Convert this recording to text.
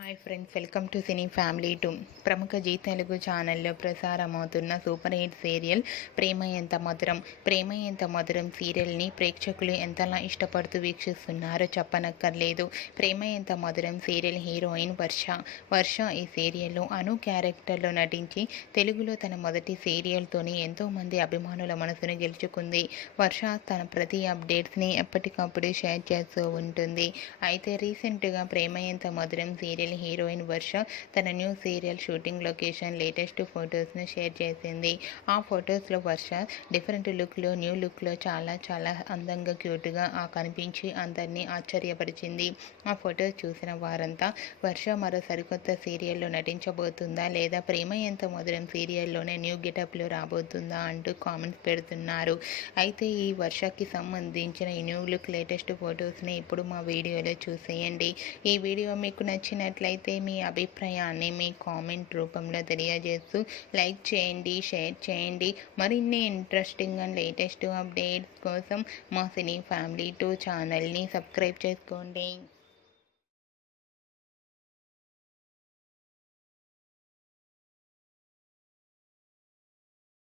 Hi friends, welcome to cine family 2. ప్రముఖ G Telugu ఛానల్లో ప్రసారమవుతున్న super hit serial ప్రేమ ఎంత మధురం. ప్రేమ ఎంత మధురం సీరియల్ని ప్రేక్షకులు ఎంతలా ఇష్టపడుతూ వీక్షిస్తున్నారో చెప్పనక్కర్లేదు. ప్రేమ ఎంత మధురం సీరియల్ హీరోయిన్ వర్ష ఈ సీరియల్లో అను క్యారెక్టర్లో నటించి తెలుగులో తన మొదటి సీరియల్తోనే ఎంతోమంది అభిమానుల మనసును గెలుచుకుంది. వర్ష తన ప్రతి అప్డేట్స్ని ఎప్పటికప్పుడు షేర్ చేస్తూ ఉంటుంది. అయితే రీసెంట్గా ప్రేమ ఎంత మధురం సీరియల్ హీరోయిన్ వర్ష తన new serial shooting location latest ఫొటోస్ను షేర్ చేసింది. ఆ ఫొటోస్లో వర్ష డిఫరెంట్ లుక్లో న్యూ లుక్లో చాలా అందంగా క్యూట్గా కనిపించి అందరినీ ఆశ్చర్యపరిచింది. ఆ ఫొటోస్ చూసిన వారంతా వర్ష మరో సరికొత్త సీరియల్లో నటించబోతుందా లేదా ప్రేమ ఎంత మధురం సీరియల్లోనే న్యూ గెటప్లో రాబోతుందా అంటూ కామెంట్స్ పెడుతున్నారు. అయితే ఈ వర్షకి సంబంధించిన ఈ న్యూ లుక్ లేటెస్ట్ ఫొటోస్ని ఇప్పుడు మా వీడియోలో చూసేయండి. ఈ వీడియో మీకు నచ్చినట్లయితే మీ అభిప్రాయాన్ని మీ కామెంట్ రూపంలో తెలియజేస్తూ లైక్ చేయండి, షేర్ చేయండి. మరిన్ని ఇంట్రెస్టింగ్ అండ్ లేటెస్ట్ అప్డేట్స్ కోసం మా సినీ ఫ్యామిలీ 2 ఛానల్ని సబ్స్క్రైబ్ చేసుకోండి.